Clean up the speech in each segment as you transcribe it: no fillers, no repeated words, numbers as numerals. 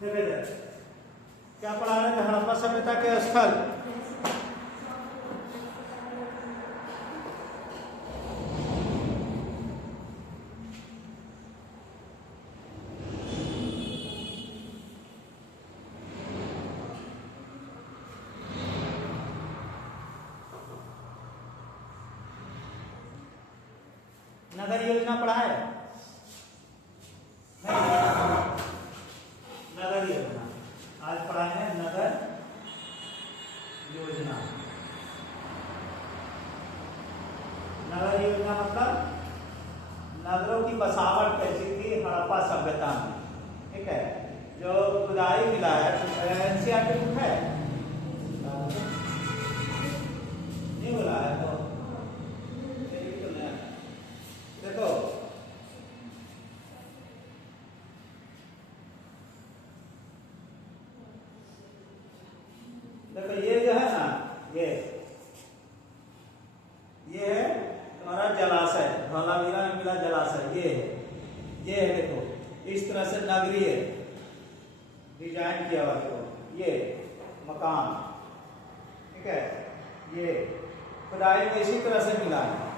क्या पढ़ा रहे थे? हड़प्पा सभ्यता के स्थल। नगर योजना पढ़ा है? नगर योजना आज पढ़ाएंगे। नगर योजना, नगर योजना मतलब नगरों की बसावट कैसी थी हड़प्पा सभ्यता में। ठीक है, जो खुदाई मिला है एनसीईआरटी बुक है, नहीं बोला है तो देखो, देखो ये जो है ना, ये है तुम्हारा जलाशय, धौलावीरा में मिला जलाशय, ये है। देखो इस तरह से नगरीय डिजाइन किया हुआ, देखो ये मकान। ठीक है, ये खुदाई में इसी तरह से मिला है।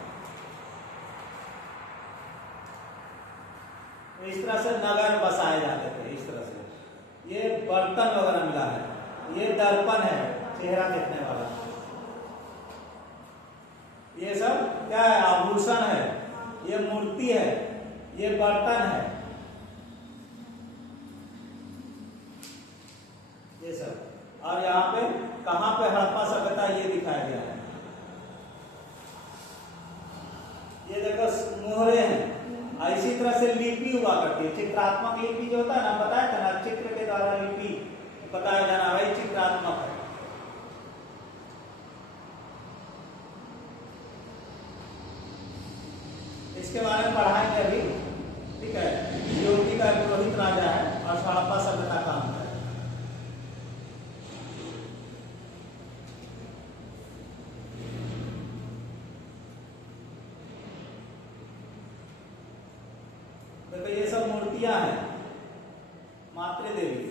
इस तरह से नगर बसाए जाते थे, इस तरह से। ये बर्तन वगैरह मिला है, ये दर्पण है चेहरा देखने वाला, ये सब क्या है? आभूषण है, ये मूर्ति है, ये बर्तन है, ये सब। और यहाँ पे कहाँ पे हड़प्पा सभ्यता ये दिखाया गया है। ये देखो मोहरे हैं। इसी तरह से लिपि हुआ करती है, चित्रात्मक लिपि जो होता है ना, बताया था ना, चित्र के द्वारा लिपि बताया जाना, वही चित्रात्मक है। इसके बारे में पढ़ाएंगे अभी। ठीक है, योगी का पुरोहित राजा है और हड़प्पा सभ्यता का अंत है। देखो ये सब मूर्तियां हैं, मातृ देवी।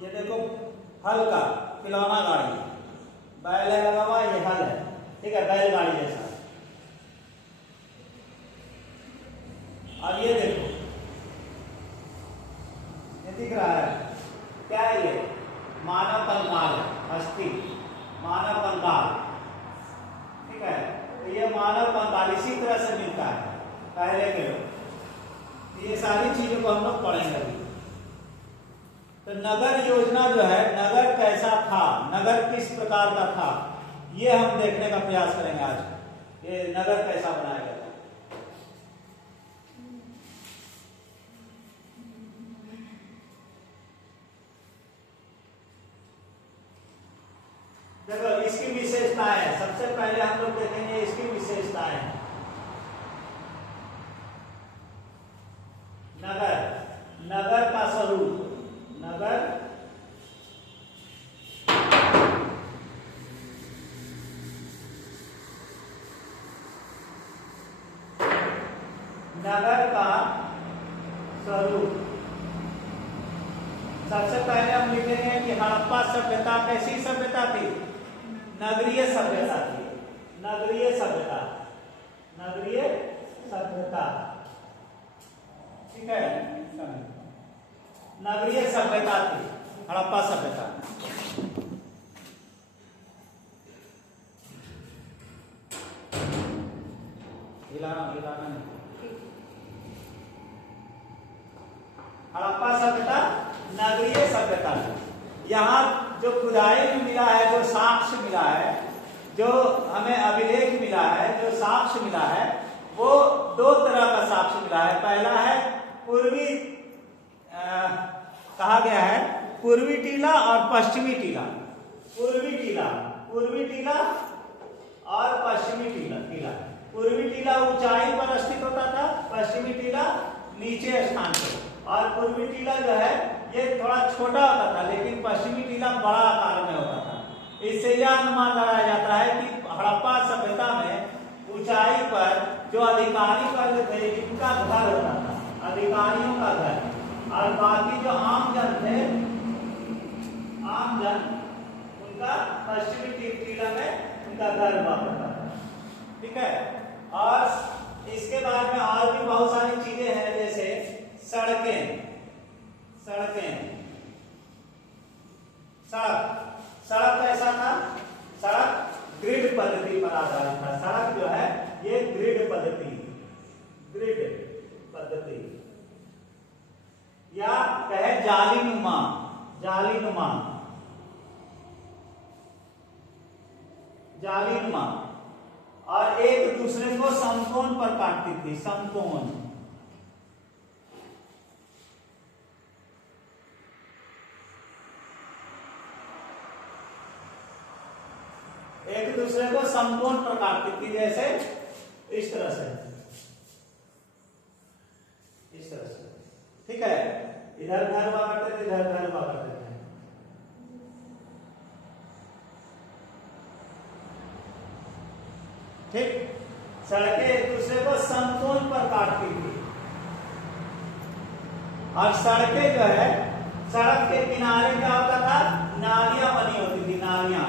ये देखो हल का खिलौना गाड़ी, बैल है लगा हुआ, ये हल है। ठीक है, बैलगाड़ी जैसा। और ये देखो, ये दिख रहा है क्या है? ये मानव कंकाल है, अस्थि मानव कंकाल। ठीक है, तो ये मानव कंकाल इसी तरह से मिलता है पहले के लोग। ये सारी चीजों को हम लोग पढ़ेंगे अभी। तो नगर योजना जो है, नगर कैसा था, नगर किस प्रकार का था, ये हम देखने का प्रयास करेंगे आज। ये नगर कैसा बनाया गया था। देखो इसकी विशेषताएं है। सबसे पहले हम लोग देखेंगे इसकी विशेषताएं। नगर, नगर का स्वरूप, नगर नगर का स्वरूप। सबसे पहले हम लिखेंगे कि हड़प्पा सभ्यता कैसी सभ्यता थी? नगरीय सभ्यता थी। नगरीय सभ्यता, नगरीय सभ्यता। ठीक है, नगरीय सभ्यता थी हड़प्पा सभ्यता। हिलाना नहीं। हड़प्पा सभ्यता नगरीय सभ्यता थी। यहाँ जो खुदाई में मिला है, जो साक्ष्य मिला है, जो हमें अभिलेख मिला है, जो साक्ष्य मिला है, वो दो तरह का साक्ष्य मिला है। पहला है पूर्वी, कहा गया है पूर्वी टीला और पश्चिमी टीला। पूर्वी टीला और पश्चिमी टीला। पूर्वी टीला ऊंचाई पर स्थित होता था, पश्चिमी टीला नीचे स्थान पर। और पूर्वी टीला जो है ये थोड़ा छोटा होता था, लेकिन पश्चिमी टीला बड़ा आकार में होता था। इससे यह अनुमान लगाया जाता है कि हड़प्पा सभ्यता में ऊंचाई पर जो अधिकारी वर्ग थे, इनका घर होता था, अधिकारियों का घर, और बाकी जो आम जन थे, आम जन, उनका पश्चिमी टीला में उनका घर हुआ करता था। ठीक है। और इसके बाद में और भी बहुत सारी चीजें हैं, जैसे सड़कें, सड़कें, सड़क कैसा था? सड़क ग्रिड पद्धति पर आधारित था। सड़क जो है ये ग्रिड पद्धति, ग्रिड पद्धति, या कहे जालीनुमा, जालीनुमा, जालीनुमा, और एक दूसरे को समकोण पर काटती थी, समकोण। एक दूसरे को समकोण पर काटती थी, जैसे इस तरह से, इस तरह से। ठीक है। इधर घर हुआ करते थे, इधर घर हुआ करते थे। ठीक। सड़कें एक दूसरे को समकोण पर काटती थी, और सड़कें जो है, सड़क के किनारे क्या होता था? नालियां बनी होती थी, नालियां,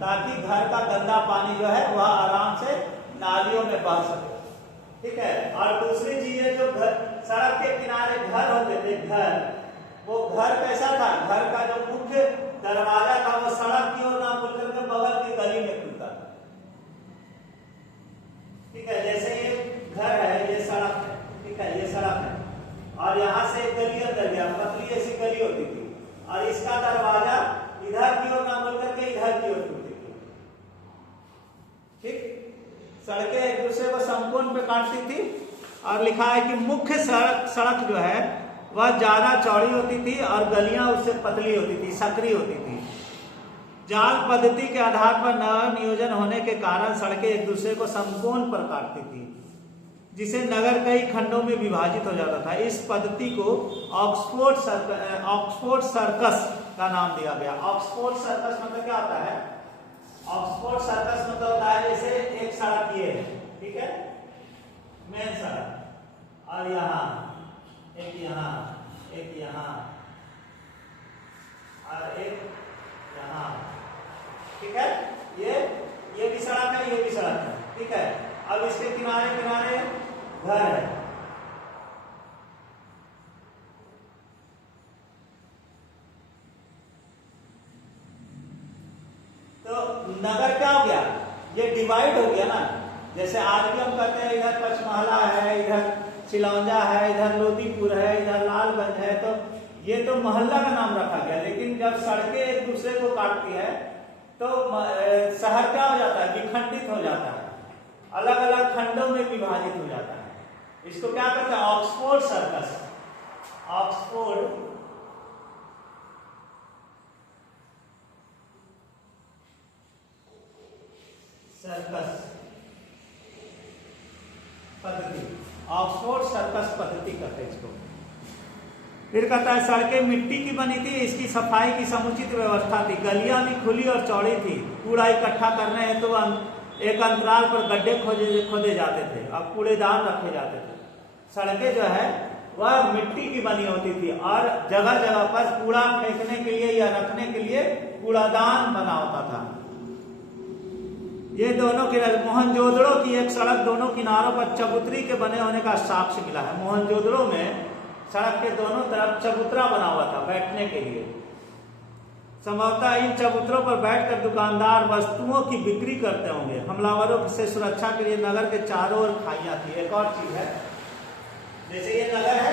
ताकि घर का गंदा पानी जो है वह आराम से नालियों में बह सके। ठीक है। और दूसरी चीज है, जो घर, सड़क के किनारे घर होते थे, घर, वो घर कैसा था? घर का जो मुख्य दरवाजा था वो सड़क की ओर ना खुल करके बगल की गली में खुलता था। ठीक है। जैसे ये घर है, ये सड़क है, ठीक है, ये सड़क है, और यहाँ से एक गली अंदर गया, पतली ऐसी गली होती थी, और इसका दरवाजा इधर की ओर ना खुल करके इधर की ओर खुलती थी। ठीक। सड़कें एक दूसरे को समकोण पे काटती थी, और लिखा है कि मुख्य सड़क जो है वह ज्यादा चौड़ी होती थी और गलियां उससे पतली होती थी, सकरी होती थी। जाल पद्धति के आधार पर नगर नियोजन होने के कारण सड़कें एक दूसरे को समकोण पर काटती थी, जिसे नगर कई खंडों में विभाजित हो जाता था। इस पद्धति को ऑक्सफोर्ड सर्कस का नाम दिया गया। ऑक्सफोर्ड सर्कस मतलब क्या होता है? ऑक्सफोर्ड सर्कस मतलब होता है, जैसे एक सड़क ये है, ठीक है, मेन सड़क, और यहाँ एक, यहाँ एक, यहाँ और एक यहाँ। ठीक है। ये भी सड़क है, ये भी सड़क है। ठीक है। अब इसके किनारे किनारे घर है। तो नगर क्या हो गया? ये डिवाइड हो गया ना। जैसे आज भी हम कहते हैं इधर पचमहला है, इधर चिलौंजा है, इधर लोदीपुर है, इधर लालगंज है, तो ये तो मोहल्ला का नाम रखा गया। लेकिन जब सड़कें एक दूसरे को काटती है तो शहर क्या हो जाता है? विखंडित हो जाता है, अलग अलग खंडों में विभाजित हो जाता है। इसको क्या कहते हैं? ऑक्सफोर्ड सर्कस, ऑक्सफोर्ड सर्कस पद्धति, ऑक्सफोर्ड सर्कस पद्धति कहते हैं इसको। फिर कहता है सड़कें मिट्टी की बनी थी, इसकी सफाई की समुचित व्यवस्था थी, गलियां भी खुली और चौड़ी थी। कूड़ा इकट्ठा करने हेतु तो एक अंतराल पर गड्ढे खोदे जाते थे और कूड़ेदान रखे जाते थे। सड़कें जो है वह मिट्टी की बनी होती थी, और जगह जगह पर कूड़ा फेंकने के लिए या रखने के लिए कूड़ादान बना होता था। ये दोनों किनारे, मोहनजोदड़ो की एक सड़क दोनों किनारों पर चबूतरी के बने होने का साक्ष्य मिला है। मोहनजोदड़ो में सड़क के दोनों तरफ चबूतरा बना हुआ था बैठने के लिए। संभवतः इन चबूतरों पर बैठकर दुकानदार वस्तुओं की बिक्री करते होंगे। हमलावरों से सुरक्षा के लिए नगर के चारों ओर खाइयां थी। एक और चीज है, जैसे ये नगर है,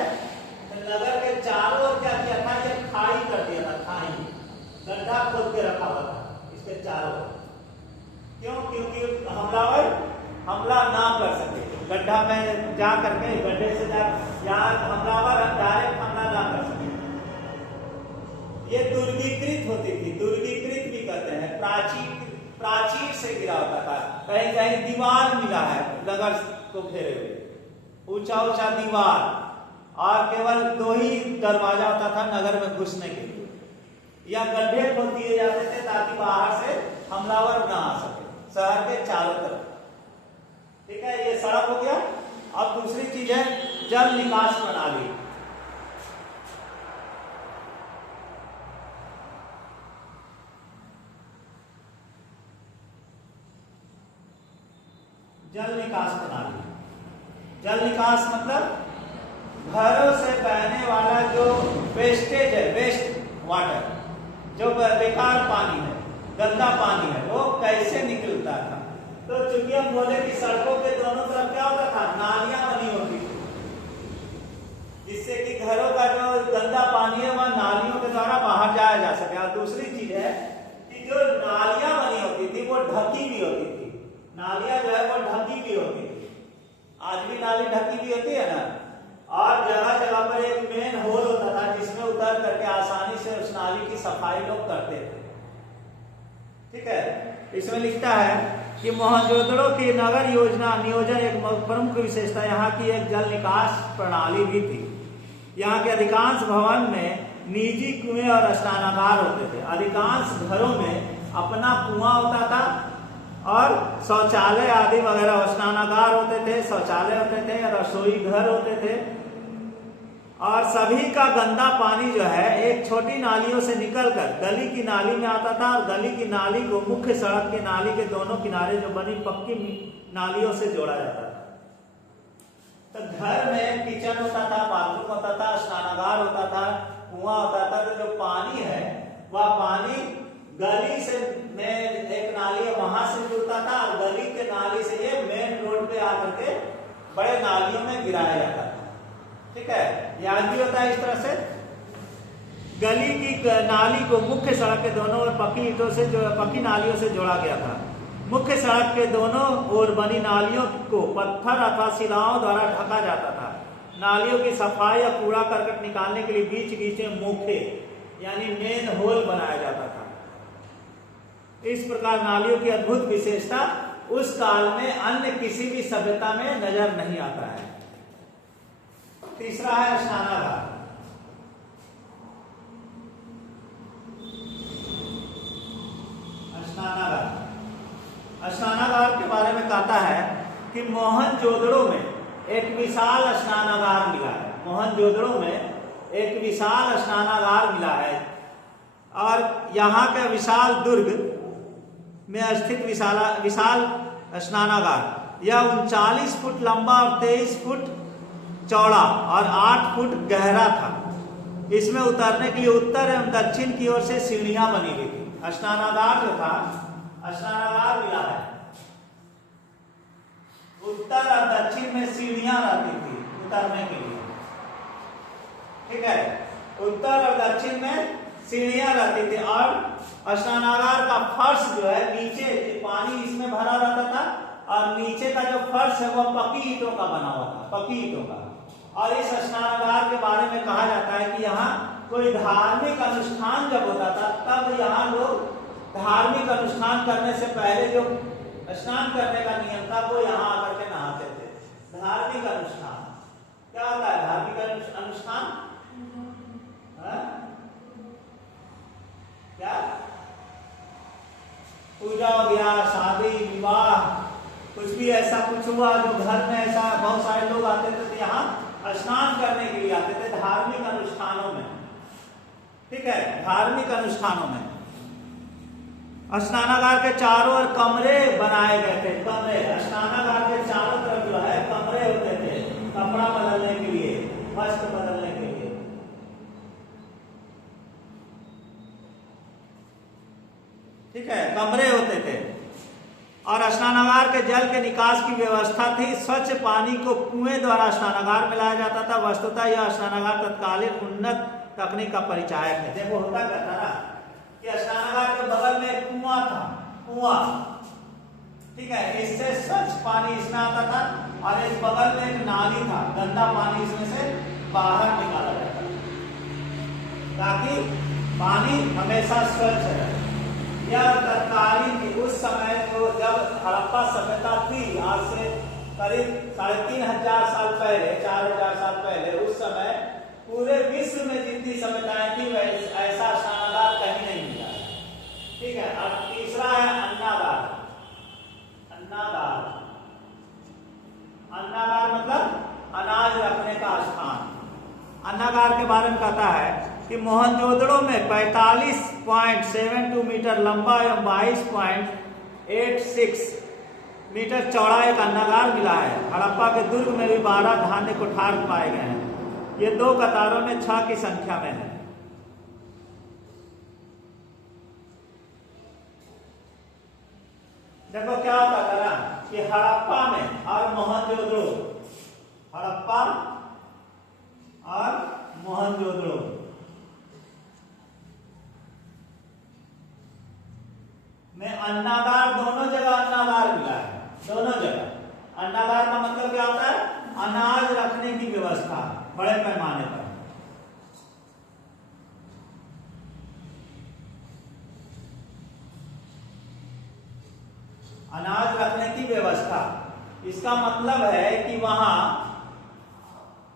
तो नगर के चारों ओर क्या किया था? ये खाई कर दिया था, खाई, गड्ढा खोद के रखा हुआ था इसके चारों ओर। क्यों? क्योंकि हमलावर हमला ना कर सके, गड्ढा में जा करके, गड्ढे से जा, यहाँ हमलावर डायरेक्ट हमला ना कर सके। ये दुर्गीकृत होती थी, दुर्गीकृत भी कहते हैं, प्राचीर से घिरा होता था। कहीं कहीं दीवार मिला है नगर को घेरे हुए, ऊंचा ऊंचा दीवार, और केवल 2 ही दरवाजा होता था नगर में घुसने के लिए, या गड्ढे खोद दिए जाते थे ताकि बाहर से हमलावर ना आ सके शहर के चारों तरफ। ठीक है, ये सड़क हो गया। अब दूसरी चीज है जल निकास प्रणाली। जल निकास प्रणाली, जल निकास मतलब घरों से बहने वाला जो वेस्टेज है, वेस्ट वाटर, जो बेकार पानी है, गंदा पानी है, वो कैसे निकलता था। तो चूंकि हम बोले कि सड़कों के दोनों तरफ क्या होता था, नालियां बनी होती थी, जिससे कि घरों का जो गंदा पानी है वह नालियों के द्वारा बाहर जाया जा सके। और दूसरी चीज है कि जो नालियां बनी होती थी वो ढकी भी होती थी, नालियां जो है वो ढकी भी होती थी। आज भी नाली ढकी भी होती है ना। और जगह जगह पर एक मेन होल होता था जिसमें उतर करके आसानी से उस नाली की सफाई लोग करते थे। ठीक है, इसमें लिखता है कि मोहनजोदड़ो की नगर योजना नियोजन एक प्रमुख विशेषता यहाँ की एक जल निकास प्रणाली भी थी। यहाँ के अधिकांश भवन में निजी कुएं और स्नानागार होते थे। अधिकांश घरों में अपना कुआं होता था और शौचालय आदि वगैरह, स्नानागार होते थे, शौचालय होते थे, रसोई घर होते थे। और सभी का गंदा पानी जो है एक छोटी नालियों से निकलकर गली की नाली में आता था और गली की नाली को मुख्य सड़क के नाली के दोनों किनारे जो बनी पक्की नालियों से जोड़ा जाता था। तो घर में किचन होता था, बाथरूम होता था, स्नानागार होता था, कुआं होता था। तो जो पानी है वह पानी गली से में एक नाली वहां से जुड़ता था और गली के नाली से ये मेन रोड पे आकर के बड़े नालियों में गिराया जाता था। ठीक है, याद भी होता है इस तरह से। गली की नाली को मुख्य सड़क के दोनों ओर पक्की ईंटों से पक्की नालियों से जोड़ा गया था। मुख्य सड़क के दोनों ओर बनी नालियों को पत्थर अथवा शिलाओं द्वारा ढका जाता था। नालियों की सफाई या कूड़ा करकट निकालने के लिए बीच बीच में मोखे यानी मेन होल बनाया जाता था। इस प्रकार नालियों की अद्भुत विशेषता उस काल में अन्य किसी भी सभ्यता में नजर नहीं आता है। तीसरा है स्नानागार। स्नानागार स्नानागार के बारे में कहता है कि मोहनजोदड़ो में एक विशाल स्नानागार मिला है। मोहनजोदड़ो में एक विशाल स्नानागार मिला है और यहाँ के विशाल दुर्ग में स्थित विशाल स्नानागार यह 39 फुट लंबा और 23 फुट चौड़ा और 8 फुट गहरा था। इसमें उतरने के लिए उत्तर एवं दक्षिण की ओर से सीढ़ियां बनी हुई थी। स्नानागार जो था, स्नानागार मिला है, उत्तर और दक्षिण में सीढ़ियां रहती थी उतरने के लिए। ठीक है, उत्तर और दक्षिण में सीढ़ियां रहती थी और स्नानागार का फर्श जो है नीचे पानी इसमें भरा रहता था और नीचे का जो फर्श है वह पक्की ईंटों का बना हुआ था, पक्की ईंटों का। और इस स्नानागार के बारे में कहा जाता है कि यहाँ कोई धार्मिक अनुष्ठान जब होता था तब यहाँ लोग धार्मिक अनुष्ठान करने से पहले जो स्नान करने का नियम था वो यहाँ आकर के नहाते थे। धार्मिक अनुष्ठान क्या होता है? धार्मिक अनुष्ठान क्या? पूजा हो गया, शादी विवाह, कुछ भी ऐसा कुछ हुआ जो घर में ऐसा बहुत सारे लोग आते थे तो यहाँ स्नान करने के लिए आते थे धार्मिक अनुष्ठानों में। ठीक है, धार्मिक अनुष्ठानों में स्नानागार के चारों ओर कमरे बनाए गए थे। कमरे, स्नानागार के चारों तरफ जो है कमरे होते थे कपड़ा बदलने के लिए, वस्त्र बदलने के लिए। ठीक है, कमरे होते थे और स्नानागार के जल के निकास की व्यवस्था थी। स्वच्छ पानी को कुएं द्वारा स्नानागार में लाया जाता था। वस्तुतः यह स्नानागार तत्कालीन उन्नत तकनीक का परिचायक है। देखो होता क्या था ना कि स्नानागार के बगल में एक कुआं था, कुआं। ठीक है, इससे स्वच्छ पानी इसमें आता था और इस बगल में एक नाली था, गंदा पानी इसमें से बाहर निकाला जाता था ताकि पानी हमेशा स्वच्छ रहे। यह तत्कालीन थी उस समय जो जब हड़प्पा सभ्यता थी, आज से करीब 3500 साल पहले, 4000 साल पहले, उस समय पूरे विश्व में जितनी सभ्यताएं थी ऐसा स्नानागार कहीं नहीं मिला। ठीक है, अब तीसरा है अन्नागार। अन्नागार, अन्नागार मतलब अनाज रखने अन्नागार के बारे में कहता है कि मोहनजोदड़ो में 45.72 मीटर लंबा एवं 22.86 मीटर चौड़ा एक अन्नागार मिला है। हड़प्पा के दुर्ग में भी 12 धान्य कोठार पाए गए हैं। ये 2 कतारों में 6 की संख्या में है। देखो क्या होता था ना कि हड़प्पा में और मोहनजोदड़ो, हड़प्पा और मोहनजोदड़ो में अन्नागार, दोनों जगह अन्नागार मिला है। दोनों जगह अन्नागार का मतलब क्या होता है? अनाज रखने की व्यवस्था बड़े पैमाने पर। अनाज रखने की व्यवस्था, इसका मतलब है कि वहां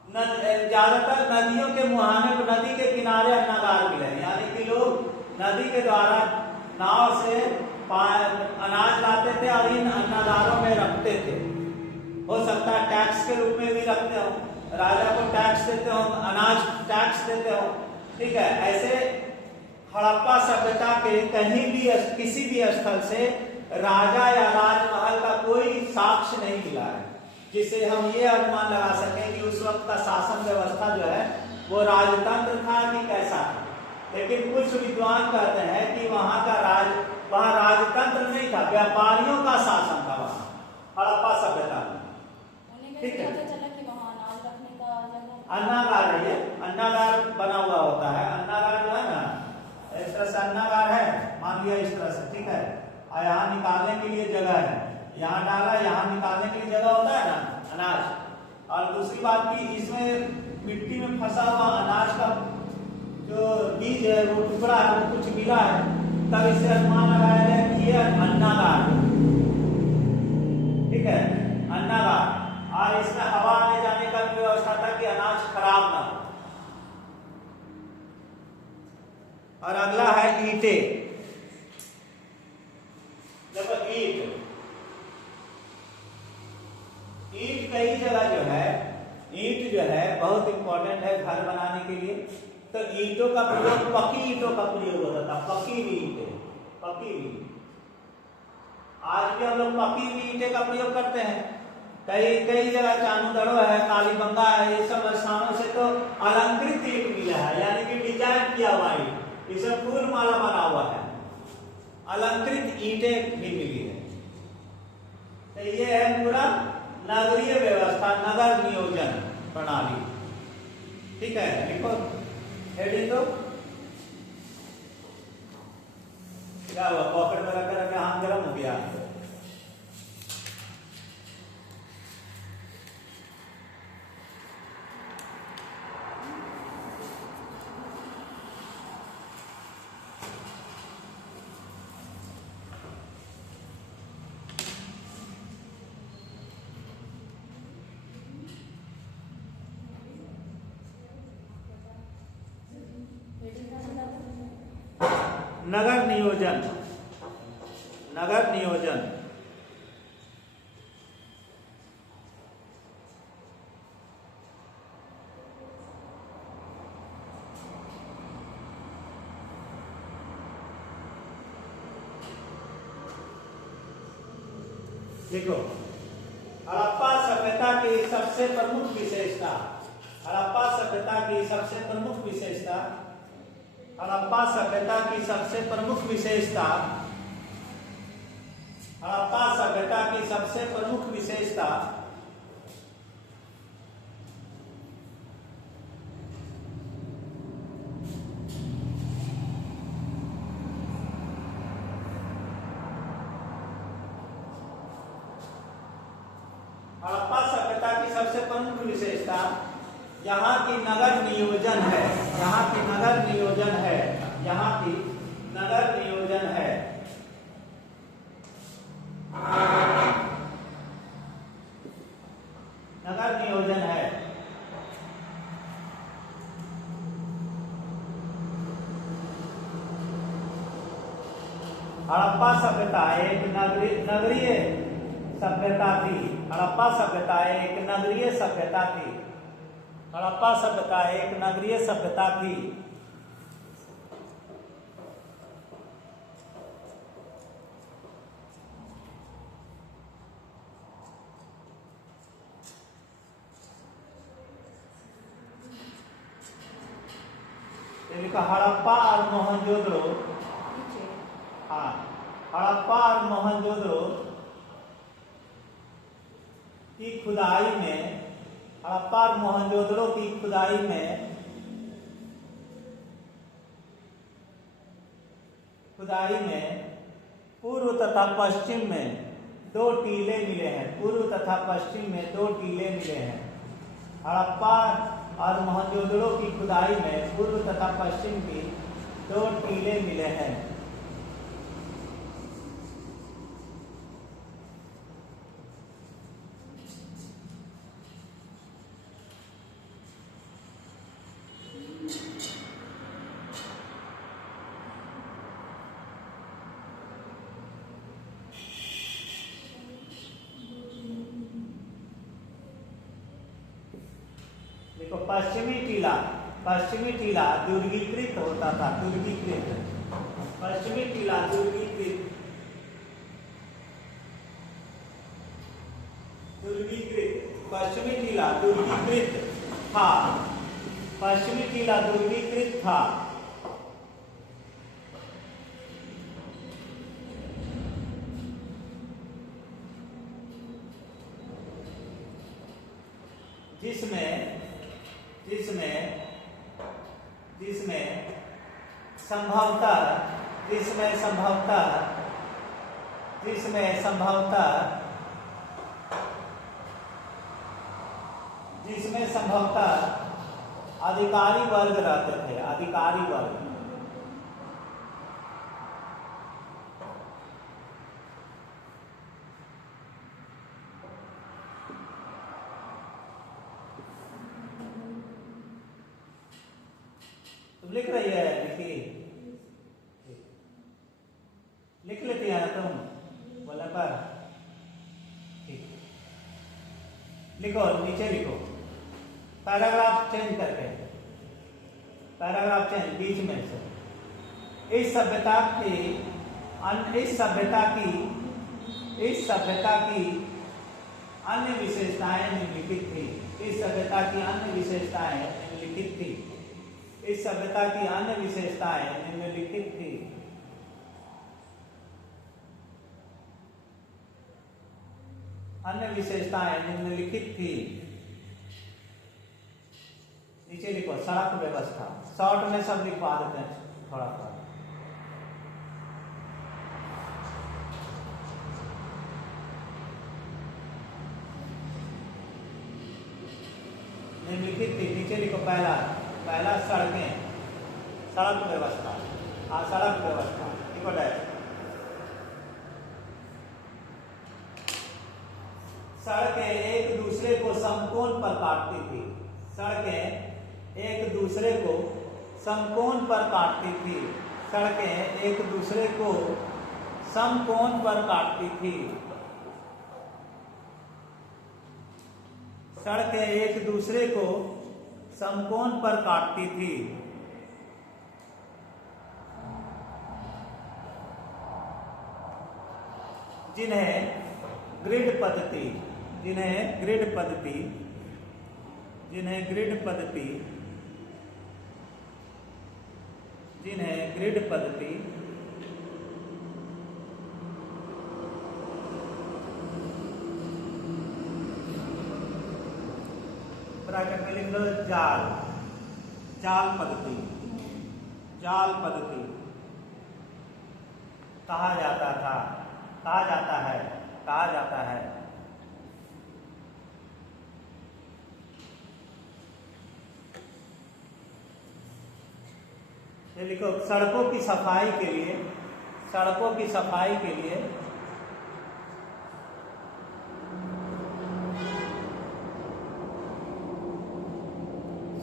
ज्यादातर नदियों के मुहाने पर, नदी के किनारे अन्नागार मिले, यानी कि लोग नदी के द्वारा नाव से अनाज लाते थे और इन अन्नागारों में रखते थे। हो सकता है टैक्स के रूप में भी रखते हो, राजा को टैक्स देते हो, अनाज टैक्स देते हो, ठीक है। ऐसे हड़प्पा सभ्यता के कहीं भी किसी भी स्थल से राजा या राजमहल का कोई साक्ष्य नहीं मिला है जिससे हम ये अनुमान लगा सकें कि उस वक्त का शासन व्यवस्था जो है वो राजतंत्र था कि कैसा था। लेकिन कुछ विद्वान कहते हैं कि वहां राजतंत्र नहीं था, व्यापारियों का शासन था वहां हड़प्पा सभ्यता में, ठीक है। अन्नागार है, ये अन्नागार बना हुआ होता है। अन्नागार जो है ना, इस तरह से अन्नागार है, मान लिया इस तरह से, ठीक है। और यहाँ निकालने के लिए जगह है, यहाँ डाला, यहाँ निकालने के लिए जगह होता है ना अनाज। और दूसरी बात की इसमें मिट्टी में फंसा हुआ अनाज का जो बीज है, वो टुकड़ा है, वो कुछ मिला है, तब इससे अनुमान लगाया जाए कि ये अन्नागार, ठीक है, अन्नागार। और इसमें हवा आने जाने का भी व्यवस्था था कि अनाज खराब ना हो। और अगला है ईंटे। देखो ईंट कई जगह जो है, ईंट जो है बहुत इंपॉर्टेंट है घर बनाने के लिए। तो ईंटों का प्रयोग, पक्की ईंटों का प्रयोग होता था, पक्की हुई ईंटें, पक्की हुई। आज भी हम लोग पक्की हुई ईंटें का प्रयोग करते हैं। कई जगह चानूदड़ो है, कालीबंगा है, ये सब स्थानों से तो अलंकृत ईंट मिला है, यानी कि डिजाइन किया हुआ ईंट, इसे फूल माला बना हुआ है, अलंकृत ईंटें भी मिली है। तो ये है पूरा नगरीय व्यवस्था, नगर नियोजन प्रणाली, ठीक है। लिखो हेडिंग तो क्या हुआ, पॉकेट में रख के हाथ गर्म हो गया। नगर नियोजन, नगर नियोजन देखो, हड़प्पा सभ्यता की सबसे प्रमुख विशेषता, हड़प्पा सभ्यता की सबसे प्रमुख विशेषता, हड़प्पा सभ्यता की सबसे प्रमुख विशेषता, हड़प्पा सभ्यता की सबसे प्रमुख विशेषता हड़प्पा सभ्यता की सबसे प्रमुख विशेषता यहाँ की नगर नियोजन है, यहाँ की नगर नियोजन है, यहाँ की नगर नियोजन है। नगर नियोजन है। हड़प्पा सभ्यता एक नगरीय सभ्यता थी। हड़प्पा सभ्यता एक नगरीय सभ्यता थी। हड़प्पा सभ्यता एक नगरीय सभ्यता थी। हड़प्पा और मोहनजोदड़ो, हाँ, हड़प्पा और मोहनजोदड़ो की खुदाई में, हड़प्पा और मोहनजोदड़ो की खुदाई में पूर्व तथा पश्चिम में 2 टीले मिले हैं। पूर्व तथा पश्चिम में 2 टीले मिले हैं। हड़प्पा और मोहनजोदड़ो की खुदाई में पूर्व तथा पश्चिम की 2 टीले मिले हैं। देखो पश्चिमी टीला दुर्गीकृत होता था। पश्चिमी टीला दुर्गीकृत पश्चिमी टीला दुर्गीकृत था। पश्चिमी टीला दुर्गीकृत था। जिसमें संभवतः अधिकारी वर्ग रहते थे। अधिकारी वर्ग, तुम लिख रही है, लिखिए, लिख लेती है ना तुम बोलने पर? ठीक, लिखो, नीचे लिखो, पैराग्राफ चेंज करके, पैराग्राफ चेंज बीच में से। इस सभ्यता की अन्य विशेषताएं निम्नलिखित थी। इस सभ्यता की अन्य विशेषताएं निम्नलिखित थी। इस सभ्यता की अन्य विशेषताएं निम्नलिखित थी। अन्य विशेषताएं निम्नलिखित थी। नीचे लिखो, सड़क व्यवस्था। शॉर्ट में सब लिखवा देते हैं थोड़ा थोड़ा। निम्नलिखित थी, नीचे लिखो पहला सड़कें, सड़क व्यवस्था। हाँ, सड़क व्यवस्था लिखो डैश। सड़कें एक दूसरे को समकोण पर काटती थी। सड़कें एक दूसरे को समकोण पर काटती थी। सड़कें एक दूसरे को समकोण पर काटती थी। सड़कें एक दूसरे को समकोण पर काटती थी। जिन्हें ग्रिड पद्धति ब्रैकेट में लिख दो जाल पद्धति कहा जाता है। ये लिखो, सड़कों की सफाई के लिए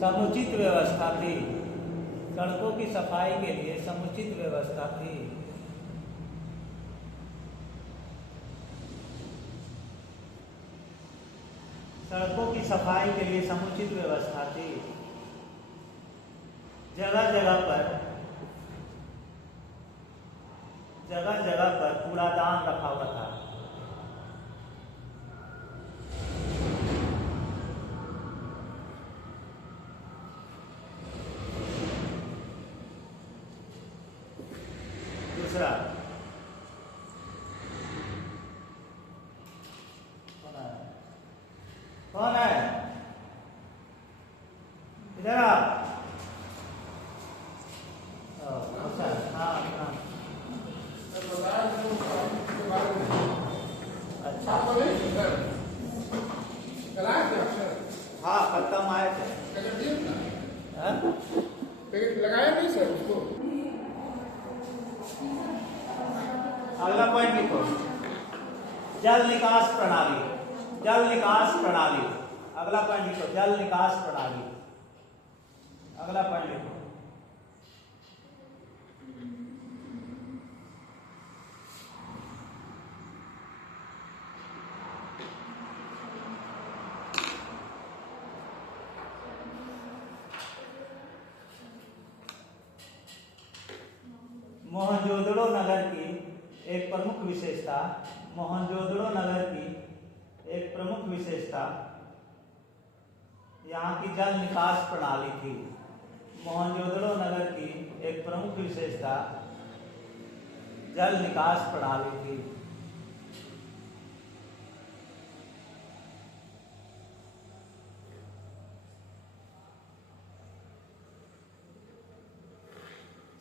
समुचित व्यवस्था थी। सड़कों की सफाई के लिए समुचित व्यवस्था थी। सड़कों की सफाई के लिए समुचित व्यवस्था थी। जगह जगह पर कूड़ादान रखा हुआ था। दूसरा, कौन है इधर आ। अच्छा, हाँ हाँ, अच्छा हाँ, खत्म आए थे। लगाया नहीं सर उसको। अगला पॉइंट लिखो, जल निकास प्रणाली। जल निकास प्रणाली, अगला पॉइंट लिखो, जल निकास प्रणाली। अगला पॉइंट लिखो, मोहनजोदड़ो नगर की एक प्रमुख विशेषता, मोहनजोदड़ो नगर की एक प्रमुख विशेषता यहाँ की जल निकास प्रणाली थी। मोहनजोदड़ो नगर की एक प्रमुख विशेषता जल निकास प्रणाली थी।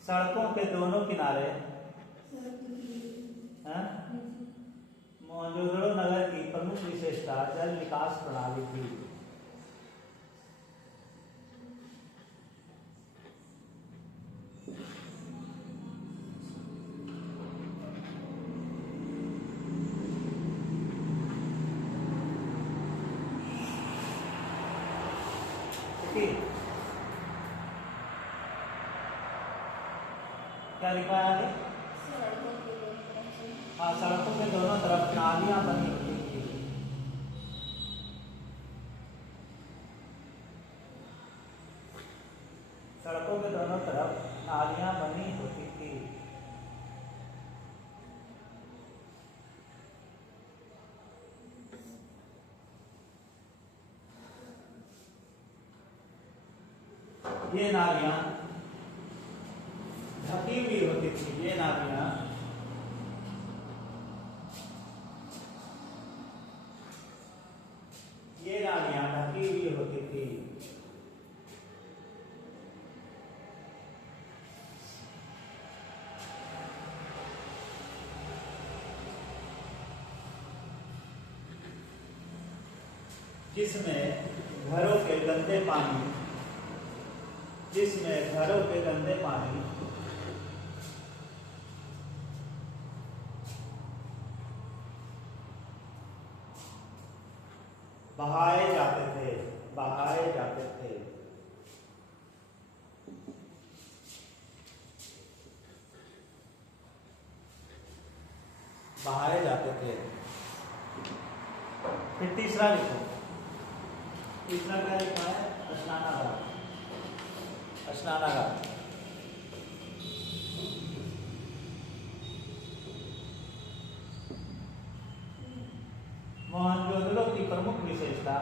सड़कों के दोनों किनारे मोहनजोदड़ो नगर की प्रमुख विशेषता जल निकास प्रणाली थी। क्या लिखा है? हाँ, सड़कों के दोनों तरफ नालियां बनी होती थी। सड़कों के दोनों तरफ नालियां बनी होती थी। ये नालियां ढकी हुई होती थी। ये नालियां ढकी हुई होती थी। जिसमें घरों के गंदे पानी बहाए जाते थे। बहाए जाते थे। फिर तीसरा लिखो। तीसरा क्या लिखा है? स्नानागार। स्नानागार मोहनजोदड़ो की प्रमुख विशेषता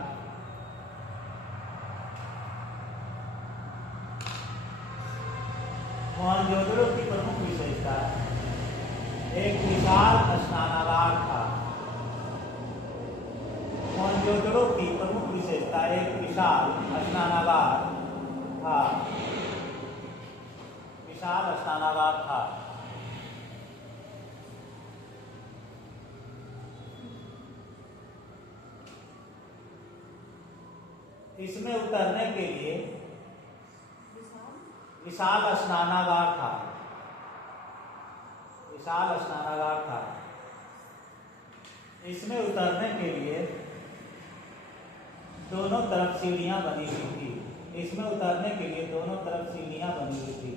एक विशाल स्नानागार था। मोहनजोदड़ो की प्रमुख विशेषता एक विशाल स्नानागार था। विशाल स्नानागार था। इसमें उतरने के लिए विशाल स्नानागार था। इसमें उतरने के लिए दोनों तरफ सीढ़ियां बनी हुई थी।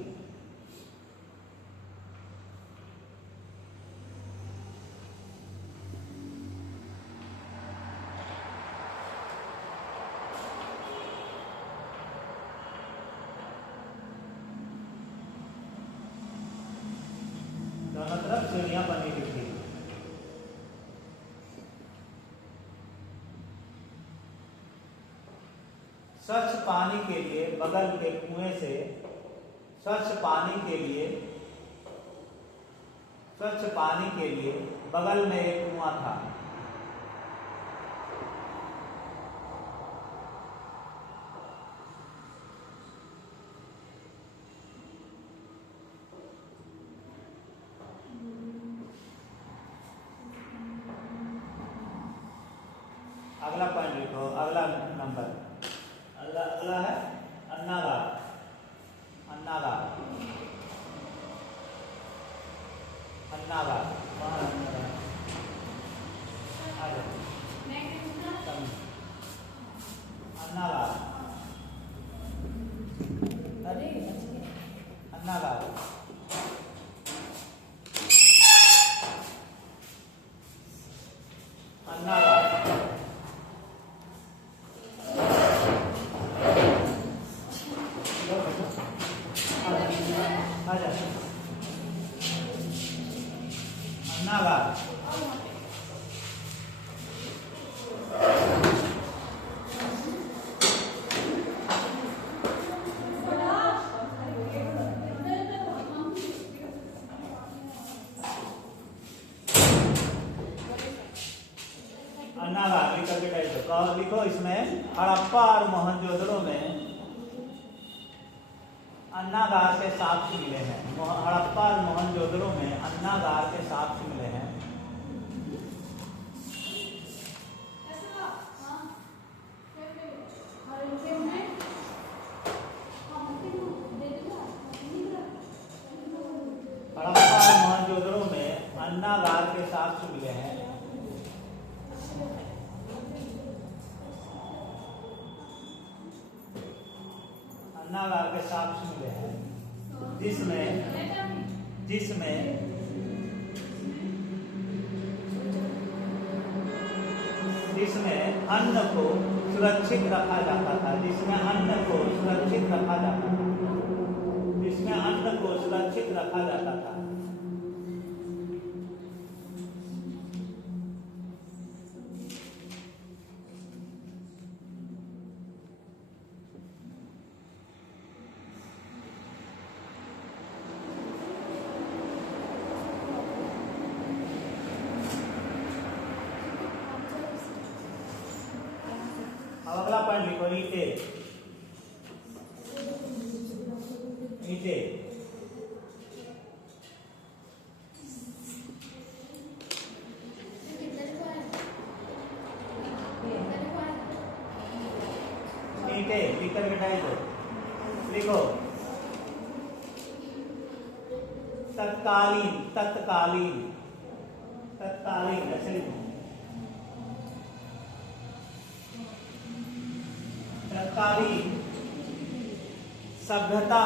श्रेणियां बनी हुई थी। स्वच्छ पानी के लिए बगल के कुएं से स्वच्छ पानी के लिए बगल में एक कुआं था। अगला पॉइंट लिखो, अगला नंबर, अगला है अन्नागार। अन्नागार वहाँ आ जाओ। अन्नागार अन्नागार अन्नागार अन्नागार अन्नागार लिख करके टाइप करो, लिखो इसमें हड़प्पा और मोहनजोदड़ो में अन्नागार के साक्ष्य मिले हैं। हड़प्पा और मोहनजोदड़ो में अन्नागार के साक्ष्य मिले हैं। हड़प्पा और मोहनजोदड़ो में अन्नागार के साक्ष्य मिले हैं। अन्नागार के साक्ष्य मिले हैं जिसमें अन्न को सुरक्षित रखा जाता था। जिसमें अन्न को सुरक्षित रखा जाता था। अब अगला पॉइंट लिखो, ईंटे। ईंटे ईंटे लिख कर मिटाई दो। लिखो तत्कालीन ऐसे लिखो। तत्कालीन सभ्यता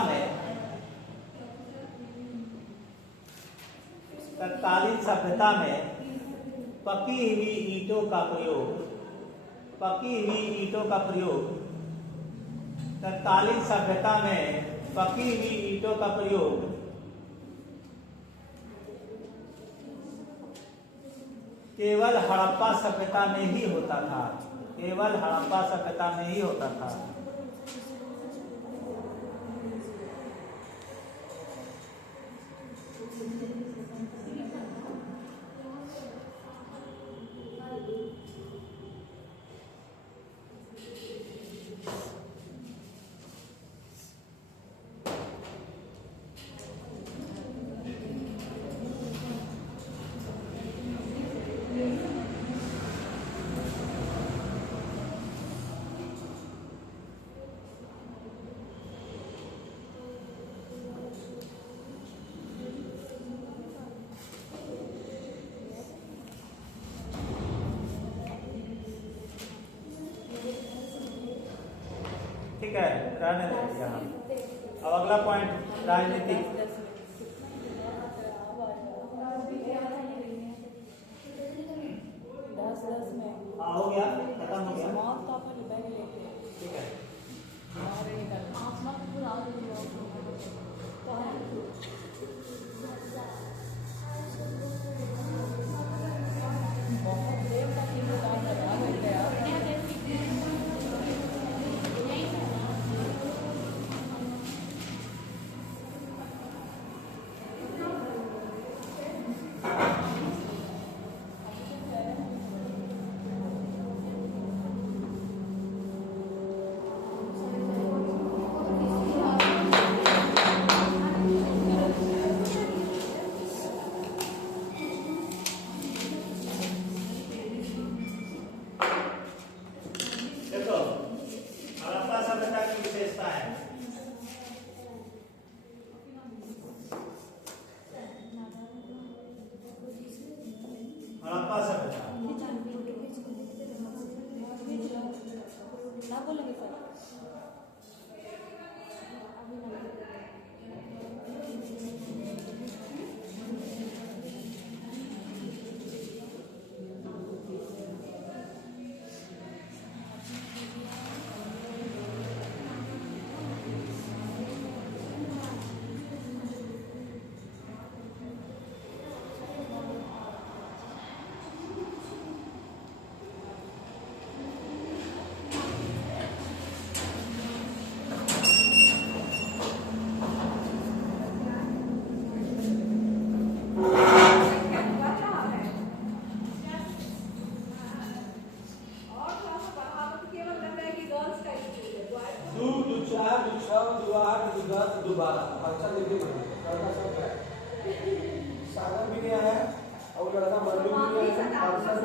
में पकी हुई ईंटों का प्रयोग तत्कालीन सभ्यता में पकी हुई ईंटों का प्रयोग केवल हड़प्पा सभ्यता में ही होता था। ठीक है, रहने दें यहाँ। अब अगला पॉइंट राजनीतिक। हो गया, खत्म हो गया। ठीक है, 10 दोबारा अच्छा देखिए लड़का सब है सागर भी गया है और लड़का मल्लू भी गया है पार्सल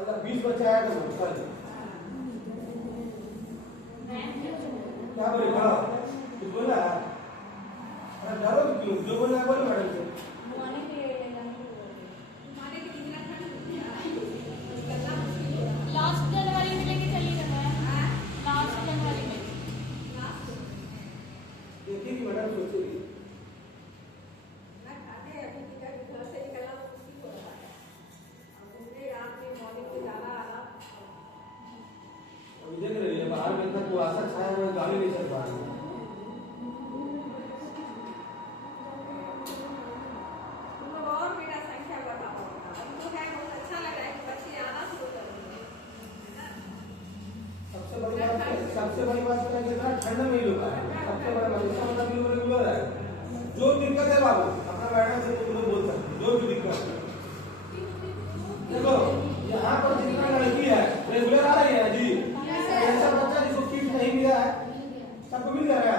अगर 20 बच्चा है तो कल क्या बोलेगा कुछ बोला अरे डरो क्यों जो बोला बोलो मैडम से लास्ट जनवरी में लेके चली जाना लास्ट जनवरी में देखिए मैडम सोचेगी अभी देख रही है बाहर में इतना कुआसा छाया हुआ है गाड़ी नहीं चल पा रही है सबसे बड़ी बात है कि इतना ठंड में ही लोग आए सबसे बड़ी बात इसका मतलब ये रेगुलर है जो दिक्कत है बाबू अपना मैडम से तुम लोग बोल सकते जो भी दिक्कत है देखो यहाँ पर जितना लड़की है रेगुलर आ रही है जी ऐसा बच्चा जिसको किट नहीं मिला है सबको मिल जाएगा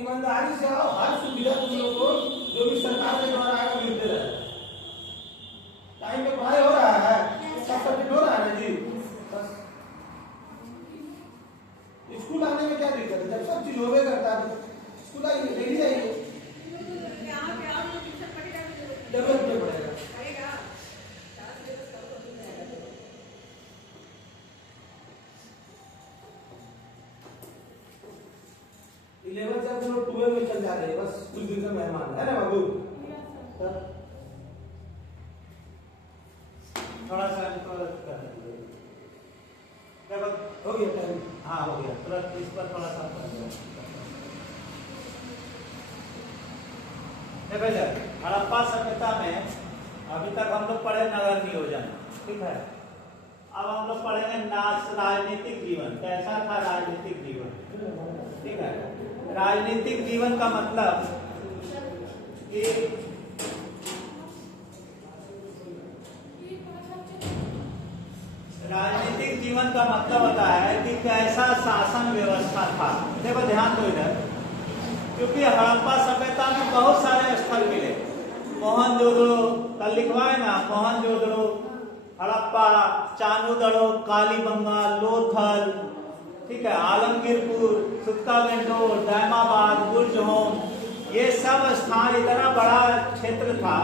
ईमानदारी से आओ हर सुविधा तुम लोग को जो भी सरकार के द्वारा आएगा मिलते रहे टाइम पे पढ़ाई हो रहा है सब सब्जेक्ट हो रहा है ना जी बस स्कूल आने में क्या दिक्कत है जब सब चीज होवे करता है स्कूल आइए डेली जाइए जरूरत नहीं पड़ेगा 11 से हम लोग 12 में चल जा रहे हैं बस कुछ दिन का मेहमान है ना बाबू थोड़ा सा इनको कर दीजिए। हो गया टाइम हाँ हो गया तुरंत इस पर थोड़ा सा कर दो। देखो सर हड़प्पा सभ्यता में अभी तक हम लोग पढ़े नगर नियोजन ठीक है अब हम लोग पढ़ेंगे राजनीतिक जीवन कैसा था राजनीतिक जीवन ठीक है राजनीतिक जीवन का मतलब कि राजनीतिक जीवन का मतलब होता है कि कैसा शासन व्यवस्था था देखो ध्यान दो इधर क्योंकि हड़प्पा सभ्यता में बहुत सारे स्थल मिले मोहनजोदड़ो कल लिखवाए ना मोहनजोदड़ो हड़प्पा चानूदड़ो कालीबंगा लोथल ठीक है आलमगीरपुर सुक्कामेंडोर दायमाबाद बुर्जहोम ये सब स्थान इतना बड़ा क्षेत्र था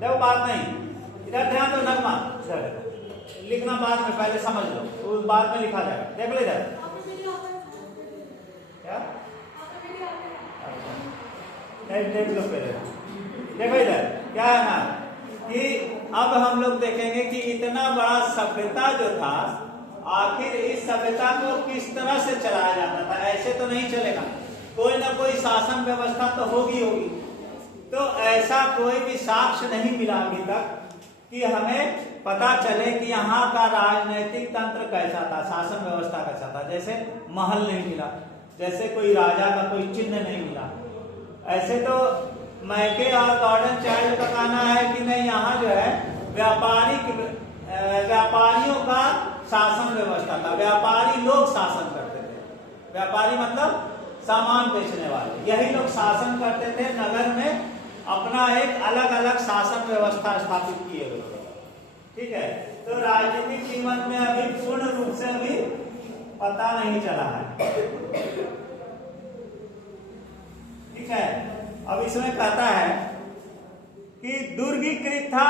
देखो बात नहीं इधर ध्यान दो नगमा लिखना बाद में पहले समझ लो उस बाद में लिखा जाएगा देख लो इधर क्या देख लो पहले देखो इधर क्या है ना कि अब हम लोग देखेंगे कि इतना बड़ा सभ्यता जो था आखिर इस सभ्यता को किस तरह से चलाया जाता था ऐसे तो नहीं चलेगा कोई ना कोई शासन व्यवस्था तो होगी तो ऐसा कोई भी साक्ष्य नहीं मिला अभी तक कि हमें पता चले कि यहाँ का राजनीतिक तंत्र कैसा था शासन व्यवस्था कैसा था जैसे महल नहीं मिला जैसे कोई राजा का कोई चिन्ह नहीं मिला ऐसे तो मैके और गॉर्डन चाइल्ड का कहना है कि नहीं यहाँ जो है व्यापारियों का शासन व्यवस्था था व्यापारी लोग शासन करते थे व्यापारी मतलब सामान बेचने वाले यही लोग शासन करते थे नगर में अपना एक अलग अलग शासन व्यवस्था स्थापित किए हुए ठीक है तो राजनीतिक जीवन में अभी पूर्ण रूप से अभी पता नहीं चला है ठीक है अब इसमें कहता है कि दुर्गीकृत था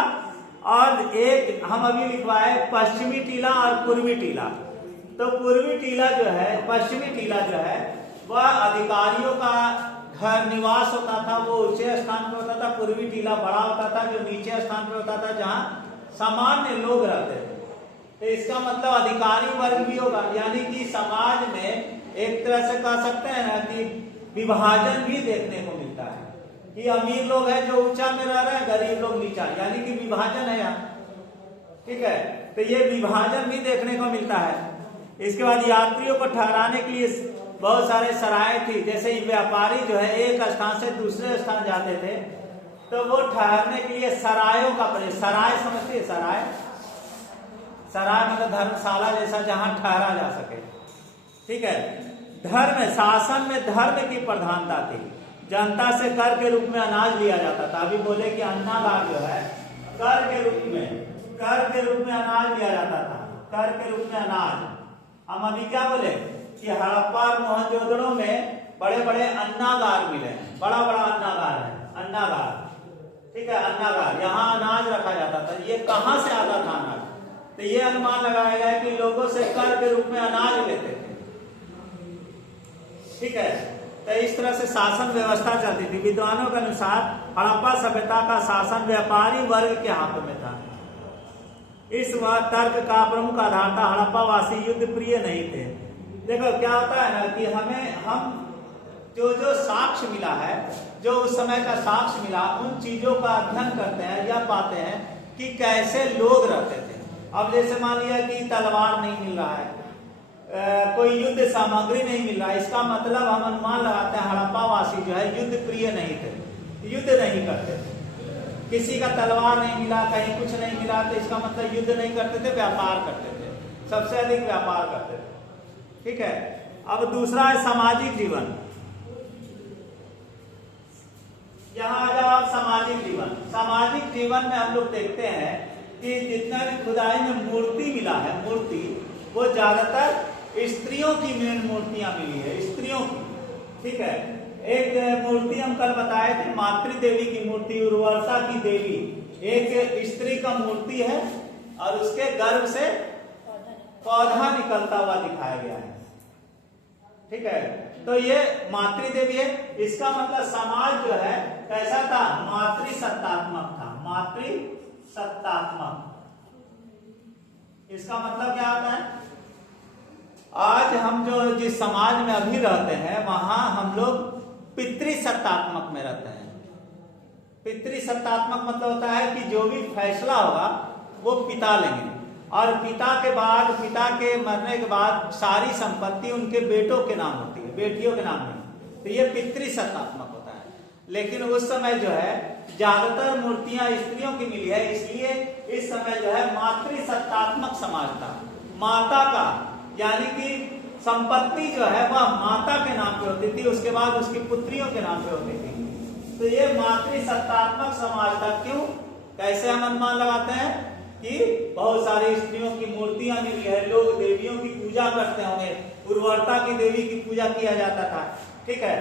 और एक हम अभी लिखवाए पश्चिमी टीला और पूर्वी टीला तो पूर्वी टीला जो है पश्चिमी टीला जो है वह अधिकारियों का घर निवास होता था वो ऊंचे स्थान पे होता था पूर्वी टीला बड़ा होता था जो नीचे स्थान पे होता था जहाँ सामान्य लोग रहते थे तो इसका मतलब अधिकारी वर्ग भी होगा यानी कि समाज में एक तरह से कह सकते हैं ना कि विभाजन भी देखने को मिलता है कि अमीर लोग हैं जो ऊंचा में रह रहे हैं गरीब लोग नीचा यानी कि विभाजन है यहाँ ठीक है तो ये विभाजन भी देखने को मिलता है इसके बाद यात्रियों को ठहराने के लिए बहुत सारे सराय थी जैसे व्यापारी जो है एक स्थान से दूसरे स्थान जाते थे तो वो ठहरने के लिए सरायों का प्रयोग सराय समझते सराय सराय मतलब धर्मशाला जैसा जहां ठहरा जा सके ठीक है धर्म, शासन में धर्म की प्रधानता थी। जनता से कर के रूप में अनाज लिया जाता था। अभी बोले कि अन्नागार जो है कर के रूप में अनाज लिया जाता था, कर के रूप में अनाज। हम अभी क्या बोले कि हड़प्पा और मोहनजोदड़ो में बड़े बड़े अन्नागार मिले, बड़ा बड़ा अन्नागार है, अन्नागार, ठीक है, अन्नागार। यहाँ अनाज रखा जाता था। ये कहाँ से आता था अनाज? तो ये अनुमान लगाया गया कि लोगों से कर के रूप में अनाज लेते थे, ठीक है। तो इस तरह से शासन व्यवस्था चलती थी। विद्वानों के अनुसार हड़प्पा सभ्यता का शासन व्यापारी वर्ग के हाथों में था। इस तर्क का प्रमुख आधार था हड़प्पा वासी युद्ध प्रिय नहीं थे। देखो क्या होता है ना कि हम जो साक्ष्य मिला है, जो उस समय का साक्ष्य मिला, उन चीजों का अध्ययन करते हैं या पाते हैं कि कैसे लोग रहते थे। अब जैसे मान लिया कि तलवार नहीं मिल रहा है, कोई युद्ध सामग्री नहीं मिल रहा है, इसका मतलब हम अनुमान लगाते हैं हड़प्पा वासी जो है युद्ध प्रिय नहीं थे, युद्ध नहीं करते थे। किसी का तलवार नहीं मिला, कहीं कुछ नहीं मिला, तो इसका मतलब युद्ध नहीं करते थे, व्यापार करते थे, सबसे अधिक व्यापार करते थे, ठीक है। अब दूसरा है सामाजिक जीवन। यहाँ आ जाओ आप, सामाजिक जीवन। सामाजिक जीवन में हम लोग देखते हैं कि जितना भी खुदाई में मूर्ति मिला है, मूर्ति वो ज्यादातर स्त्रियों की मेन मूर्तियां मिली है, स्त्रियों की, ठीक है। एक मूर्ति हम कल बताए थे, मातृ देवी की मूर्ति, उर्वरता की देवी, एक स्त्री का मूर्ति है और उसके गर्भ से पौधा निकलता हुआ दिखाया गया है, ठीक है। तो ये मातृ देवी है। इसका मतलब समाज जो है कैसा था? मातृसत्तात्मक था, मातृसत्तात्मक। इसका मतलब क्या होता है? आज हम जो जिस समाज में अभी रहते हैं वहां हम लोग पितृसत्तात्मक में रहते हैं। पितृसत्तात्मक मतलब होता है कि जो भी फैसला होगा वो पिता लेंगे, और पिता के बाद, पिता के मरने के बाद सारी संपत्ति उनके बेटों के नाम होती है, बेटियों के नाम नहीं। तो ये पितृसत्तात्मक होता है। लेकिन उस समय जो है ज्यादातर मूर्तियां स्त्रियों की मिली है, इसलिए इस समय जो है मातृसत्तात्मक समाज था। माता का यानी कि संपत्ति जो है वह माता के नाम पे होती थी, उसके बाद उसकी पुत्रियों के नाम पे होती थी। तो ये मातृसत्तात्मक समाज था। क्यों? कैसे हम अनुमान लगाते हैं कि बहुत सारी स्त्रियों की मूर्तियां मिली है, लोग देवियों की पूजा करते होंगे, उर्वरता की देवी की पूजा किया जाता था, ठीक है।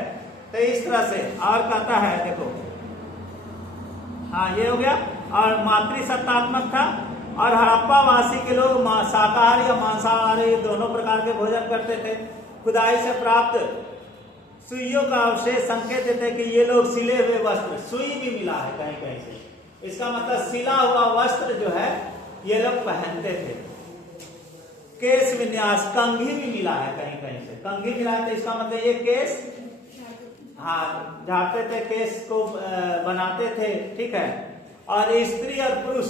तो इस तरह से और कहता है, देखो, हाँ ये हो गया। और मातृसत्तात्मक था। और हड़प्पा वासी के लोग शाकाहारी या मांसाहारी दोनों प्रकार के भोजन करते थे। खुदाई से प्राप्त सुइयों का अवशेष संकेत देते कि ये लोग सिले हुए वस्त्र, सुई भी मिला है कहीं कहीं से, इसका मतलब सिला हुआ वस्त्र जो है ये लोग पहनते थे। केश विन्यास, कंघी भी मिला है कहीं कहीं से, कंघी मिला है, तो इसका मतलब ये केश, हाँ, झाड़ते थे, केश को बनाते थे, ठीक है। और स्त्री और पुरुष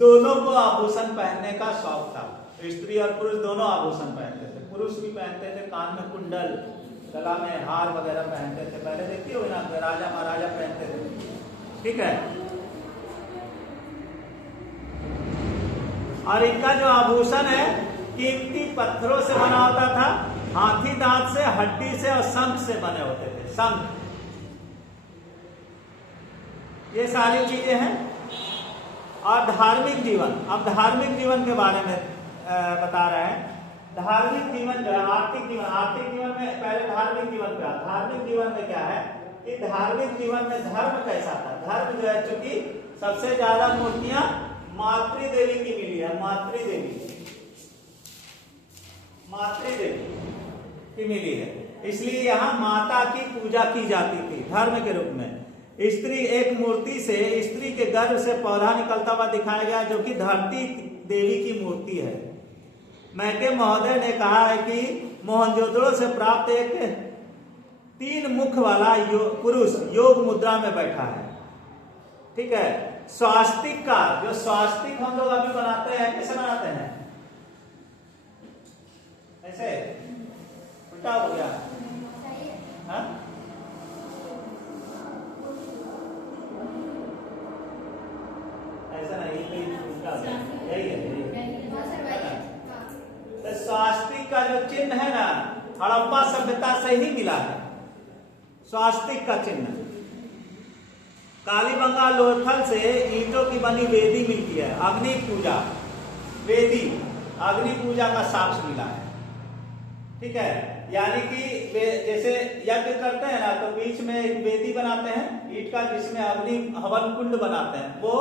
दोनों को आभूषण पहनने का शौक था। स्त्री और पुरुष दोनों आभूषण पहनते थे। पुरुष भी पहनते थे, कान में कुंडल, गला में हार वगैरह पहनते थे। पहले देखिए हो ना, राजा महाराजा पहनते थे, ठीक है। और इनका जो आभूषण है कीमती पत्थरों से बना होता था, हाथी दांत से, हड्डी से और शंख से बने होते थे, शंख। ये सारी चीजें हैं। और धार्मिक जीवन, अब धार्मिक जीवन के बारे में बता रहे हैं। धार्मिक जीवन जो है, आर्थिक जीवन, आर्थिक जीवन में पहले धार्मिक जीवन क्या, धार्मिक जीवन में क्या है कि धार्मिक जीवन में धर्म कैसा था? धर्म जो है, चूंकि सबसे ज्यादा मूर्तियां मातृ देवी की मिली है, मातृ देवी की मिली है, इसलिए यहाँ माता की पूजा की जाती थी धर्म के रूप में। स्त्री, एक मूर्ति से, स्त्री के गर्भ से पौधा निकलता हुआ दिखाया गया जो कि धरती देवी की मूर्ति है। मैके महोदय ने कहा है कि मोहनजोदड़ो से प्राप्त एक 3 मुख वाला पुरुष योग मुद्रा में बैठा है, ठीक है। स्वास्तिक का, जो स्वास्तिक हम लोग अभी बनाते हैं, कैसे बनाते हैं? ऐसे उल्टा हो गया, हाँ? ऐसा नहीं, उल्टा हो गया, यही है। तो स्वास्तिक का जो चिन्ह है ना, हड़प्पा सभ्यता से ही मिला है। स्वास्तिक का चिन्ह कालीबंगा लोथल से ईंटों की बनी वेदी मिलती है। अग्नि पूजा वेदी, अग्नि पूजा का साक्ष्य मिला है। ठीक है, यानी कि जैसे यज्ञ करते हैं ना, तो बीच में एक वेदी बनाते हैं ईंट का, जिसमें अग्नि हवन कुंड बनाते हैं, वो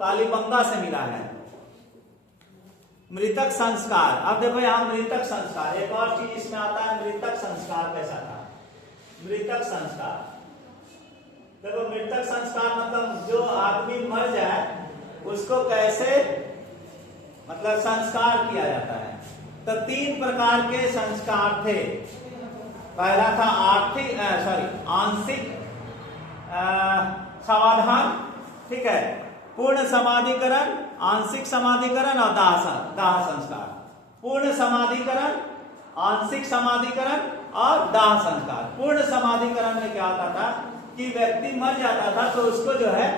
कालीबंगा से मिला है। मृतक संस्कार, अब देखो यहाँ मृतक संस्कार, एक और चीज इसमें आता है, मृतक संस्कार कैसा था। मृतक संस्कार देखो, मृतक संस्कार मतलब जो आदमी मर जाए उसको कैसे मतलब संस्कार किया जाता है। तो 3 प्रकार के संस्कार थे। पहला था आंशिक समाधान, ठीक है, पूर्ण समाधिकरण, आंशिक समाधिकरण और दाह संस्कार। पूर्ण समाधिकरण, आंशिक समाधिकरण और दाह संस्कार। पूर्ण समाधिकरण में क्या होता था कि व्यक्ति मर जाता था तो उसको जो है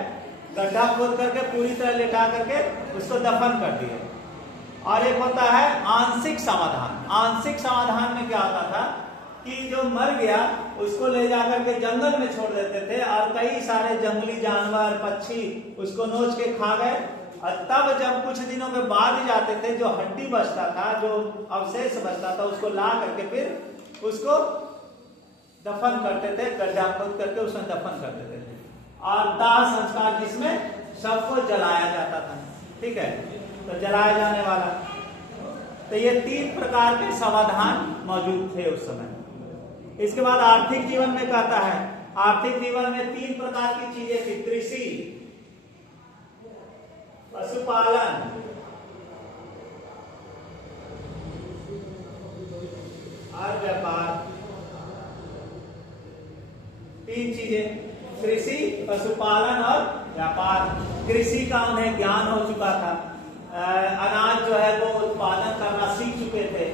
गड्ढा खोद करके पूरी तरह लेटा करके उसको दफन कर दिए। और एक होता है आंशिक समाधान। आंशिक समाधान में क्या होता था कि जो मर गया उसको ले जाकर के जंगल में छोड़ देते थे और कई सारे जंगली जानवर पक्षी उसको नोच के खा गए, और तब जब कुछ दिनों के बाद जाते थे, जो हड्डी बचता था, जो अवशेष बचता था, उसको ला करके फिर उसको दफन करते थे, गड्ढा खोद करके उसमें दफन कर देते थे। और दाह संस्कार जिसमें सबको जलाया जाता था, ठीक है, तो जलाया जाने वाला। तो ये 3 प्रकार के समाधान मौजूद थे उस समय। इसके बाद आर्थिक जीवन में कहता है, आर्थिक जीवन में 3 प्रकार की चीजें थी। कृषि, पशुपालन और व्यापार। 3 चीजें, कृषि, पशुपालन और व्यापार। कृषि का उन्हें ज्ञान हो चुका था, अनाज जो है वो उत्पादन करना सीख चुके थे।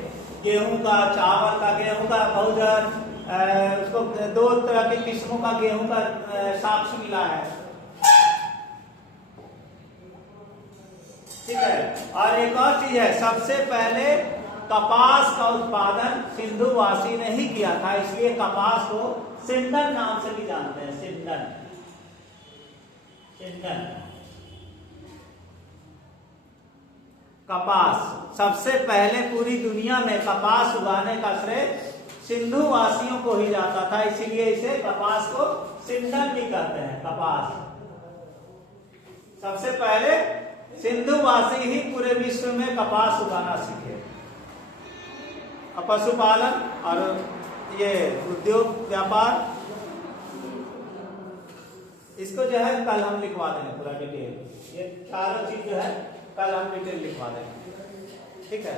गेहूं का, चावल का, गेहूं का बहुत उसको 2 तरह की किस्मों का गेहूं का साक्ष्य मिला है, ठीक है। और एक और चीज है, सबसे पहले कपास का उत्पादन सिंधुवासी ने ही किया था, इसलिए कपास को सिंधन नाम से भी जानते हैं। सिंधन, सिंधन कपास, सबसे पहले पूरी दुनिया में कपास उगाने का श्रेय सिंधु वासियों को ही जाता था, इसीलिए इसे कपास को सिंधन भी कहते हैं। कपास सबसे पहले सिंधु वासी ही पूरे विश्व में कपास उगाना सीखे। पशुपालन और ये उद्योग व्यापार, इसको जो है कल हम लिखवा देंगे पूरा डिटेल। ये चारों चीज जो है कल हम डिटेल लिखवा देंगे, ठीक है।